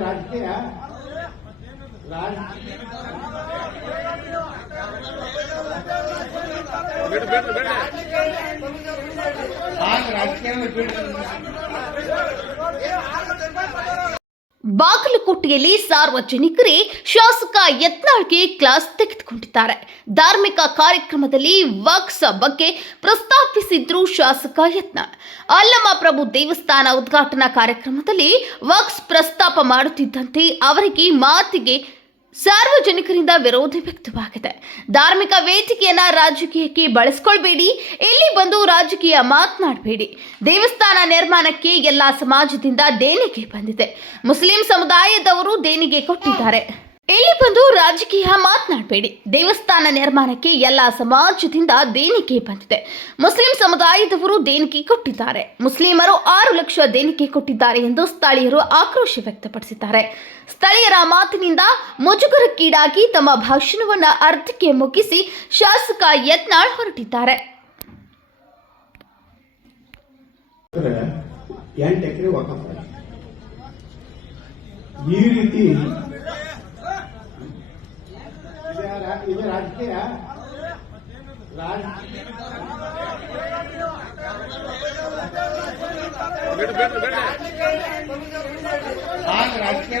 ರಾಜಕೀಯ? ರಾಜ ಆಗ ರಾಜಕೀಯ ಬಿಡ್ರಿ ಬಾಗಲಕೋಟೆಯಲ್ಲಿ ಸಾರ್ವಜನಿಕರೇ ಶಾಸಕ ಯತ್ನಾಳ್ಗೆ ಕ್ಲಾಸ್ ತೆಗೆದುಕೊಂಡಿದ್ದಾರೆ. ಧಾರ್ಮಿಕ ಕಾರ್ಯಕ್ರಮದಲ್ಲಿ ವಕ್ಸ್ ಬಗ್ಗೆ ಪ್ರಸ್ತಾಪಿಸಿದ್ರು ಶಾಸಕ ಯತ್ನಾಳ್. ಅಲ್ಲಮ ಪ್ರಭು ದೇವಸ್ಥಾನ ಉದ್ಘಾಟನಾ ಕಾರ್ಯಕ್ರಮದಲ್ಲಿ ವಕ್ಸ್ ಪ್ರಸ್ತಾಪ ಮಾಡುತ್ತಿದ್ದಂತೆ ಅವರಿಗೆ ಮಾತಿಗೆ ಸಾರ್ವಜನಿಕರಿಂದ ವಿರೋಧ ವ್ಯಕ್ತವಾಗಿದೆ. ಧಾರ್ಮಿಕ ವೇದಿಕೆಯನ್ನ ರಾಜಕೀಯಕ್ಕೆ ಬಳಸ್ಕೊಳ್ಬೇಡಿ, ಇಲ್ಲಿ ಬಂದು ರಾಜಕೀಯ ಮಾತನಾಡಬೇಡಿ. ದೇವಸ್ಥಾನ ನಿರ್ಮಾಣಕ್ಕೆ ಎಲ್ಲ ಸಮಾಜದಿಂದ ದೇಣಿಗೆ ಬಂದಿದೆ. ಮುಸ್ಲಿಂ ಸಮುದಾಯದವರು ದೇಣಿಗೆ ಕೊಟ್ಟಿದ್ದಾರೆ. ಇಲ್ಲಿ ಬಂದು ರಾಜಕೀಯ ಮಾತನಾಡಬೇಡಿ. ದೇವಸ್ಥಾನ ನಿರ್ಮಾಣಕ್ಕೆ ಎಲ್ಲ ಸಮಾಜದಿಂದ ದೇಣಿಗೆ ಬಂದಿದೆ. ಮುಸ್ಲಿಂ ಸಮುದಾಯದವರು ದೇಣಿಗೆ ಕೊಟ್ಟಿದ್ದಾರೆ. ಮುಸ್ಲಿಮರು ಆರು ಲಕ್ಷ ದೇಣಿಗೆ ಕೊಟ್ಟಿದ್ದಾರೆ ಎಂದು ಸ್ಥಳೀಯರು ಆಕ್ರೋಶ ವ್ಯಕ್ತಪಡಿಸಿದ್ದಾರೆ. ಸ್ಥಳೀಯರ ಮಾತಿನಿಂದ ಮುಜುಗರಕ್ಕೀಡಾಗಿ ತಮ್ಮ ಭಾಷಣವನ್ನು ಅರ್ಧಕ್ಕೆ ಮುಗಿಸಿ ಶಾಸಕ ಯತ್ನಾಳ್ ಹೊರಟಿದ್ದಾರೆ. ಈ ರೀತಿ ಇದು ರಾಜಕೀಯ ರಾಜಕೀಯ ರಾಜಕೀಯ